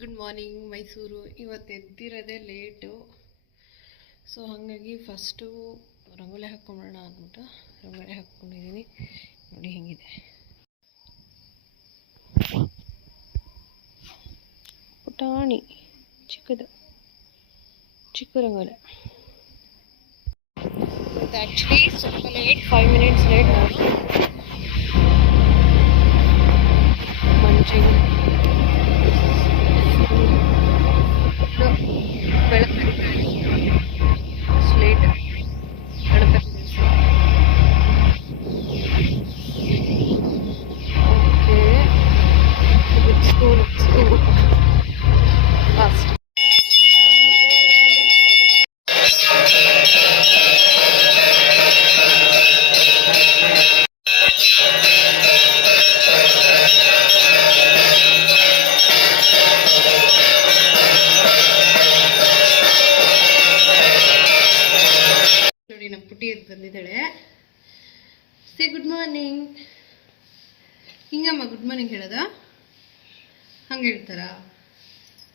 Good morning Mysuru. ಇವತ್ತು ಎದ್ದಿರೋದೇ late, so ಹಾಗಾಗಿ first rangoli ಹಾಕ್ಕೊಂಬಿಡೋಣ ಅಂದ್ಬಿಟ್ಟು ರಂಗೋಲಿ ಹಾಕ್ಕೊಂಡಿದ್ದೀನಿ. ನೋಡಿ ಹೆಂಗಿದೆ, ಪುಟಾಣಿ ಚಿಕ್ಕ ರಂಗೋಲಿ. ಇವತ್ತು ಆ್ಯಕ್ಚುಲಿ ಸ್ವಲ್ಪ ಲೇಟ್, 5 ಮಿನಿಟ್ಸ್ ಲೇಟ್. ನಾನು ಮಂಚಿಗೆ ಬೆಳಕು slate Ganapati okay. School fast. ನೋಡಿ, ನಮ್ಮ ಪುಟ್ಟಿ ಎದ್ದು ಬಂದಿದ್ದಾಳೆ. Say good morning. ಹಿಂಗಮ್ಮ ಗುಡ್ ಮಾರ್ನಿಂಗ್ ಹೇಳೋದ? ಹಂಗೆ ಹೇಳ್ತಾರಾ?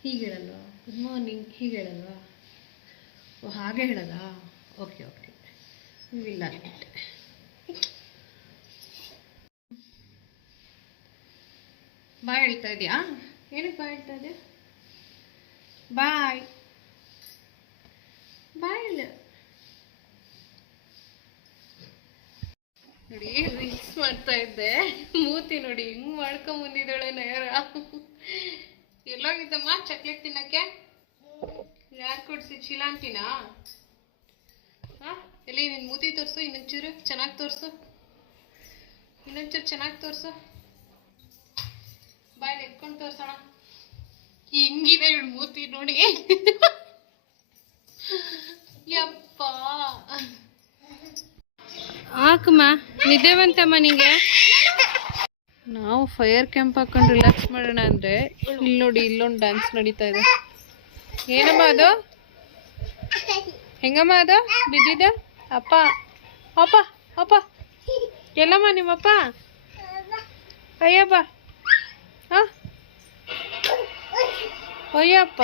ಹೀಗೆ ಹೇಳಲ್ವಾ? ಗುಡ್ ಮಾರ್ನಿಂಗ್ ಹೀಗೆ ಹೇಳಲ್ವಾ? ಓ, ಹಾಗೆ ಹೇಳೋದಾ? ಓಕೆ ಓಕೆ, ಇಲ್ಲ ಬಾಯ್ ಹೇಳ್ತಾ ಇದೆಯಾ? ಏನಕ್ಕೆ ಬಾಯ್ ಹೇಳ್ತಾ ಇದೆಯಾ? ಬಾಯ್ ಬಾಯ್ ಇಲ್ಲ. ನೋಡಿ, ರೀಲ್ಸ್ ಮಾಡ್ತಾ ಇದ್ದೆ. ಮೂತಿ ನೋಡಿ ಹಿಂಗ್ ಮಾಡ್ಕೊಂಡ್ ಬಂದಿದ್ದಾಳೆ ನೇರ. ಎಲ್ಲೋಗಿದ್ದಮ್ಮ ಚಾಕ್ಲೇಟ್ ತಿನ್ನಕ್ಕೆ? ಯಾರು ಕೊಡ್ಸಿ? ಶಿಲಾಂಟಿನಾ? ಎಲ್ಲಿ ನಿನ್ ಮೂತಿ ತೋರ್ಸು, ಇನ್ನೊಂಚೂರು ಚೆನ್ನಾಗಿ ತೋರ್ಸು, ಇನ್ನೊಂಚೂರು ಚೆನ್ನಾಗಿ ತೋರ್ಸು. ಬಾಯಲ್ಲಿ ಎತ್ಕೊಂಡು ತೋರ್ಸೋಣ. ಹಿಂಗಿದೆ ಇವಳು ಮೂತಿ ನೋಡಿ. ಯಪ್ಪ, ಹಾಕಮ್ಮ, ನಿದ್ದೆ ಬಂತಮ್ಮ ನಿಂಗೆ? ನಾವು ಫೈರ್ ಕ್ಯಾಂಪ್ ಹಾಕೊಂಡು ರಿಲ್ಯಾಕ್ಸ್ ಮಾಡೋಣ ಅಂದ್ರೆ ಇಲ್ಲಿ ನೋಡಿ, ಇಲ್ಲೊಂದು ಡ್ಯಾನ್ಸ್ ನಡೀತಾ ಇದೆ. ಏನಮ್ಮ ಅದು? ಹೆಂಗಮ್ಮ ಅದು ಬಿದ್ದಿದ್ದ? ಅಪ್ಪ ಅಪ್ಪ ಅಪ್ಪ, ಎಲ್ಲಮ್ಮ ನಿಮ್ಮಪ್ಪ? ಅಯ್ಯಪ್ಪ, ಅಯ್ಯಪ್ಪ.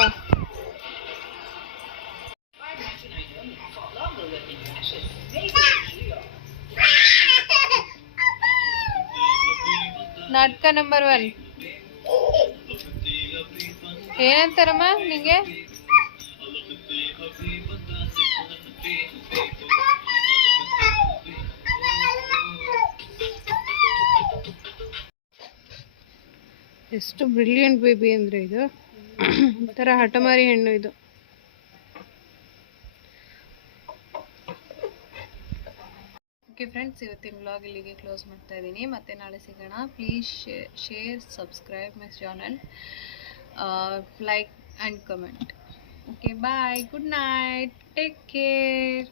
ನಾಟಕ ನಂಬರ್ 1 ಏನಂತಾರಮ್ಮ ನಿಂಗೆ? ಎಷ್ಟು ಬ್ರಿಲಿಯಂಟ್ ಬೇಬಿ ಅಂದರೆ ಇದು. ಒಂಥರ ಹಠಮಾರಿ ಹೆಣ್ಣು ಇದು. ಓಕೆ ಫ್ರೆಂಡ್ಸ್, ಇವತ್ತಿನ ವ್ಲಾಗ್ ಇಲ್ಲಿಗೆ ಕ್ಲೋಸ್ ಮಾಡ್ತಾ ಇದ್ದೀನಿ. ಮತ್ತೆ ನಾಳೆ ಸಿಗೋಣ. Please share, subscribe my channel, like and comment. Okay, bye, good night, take care.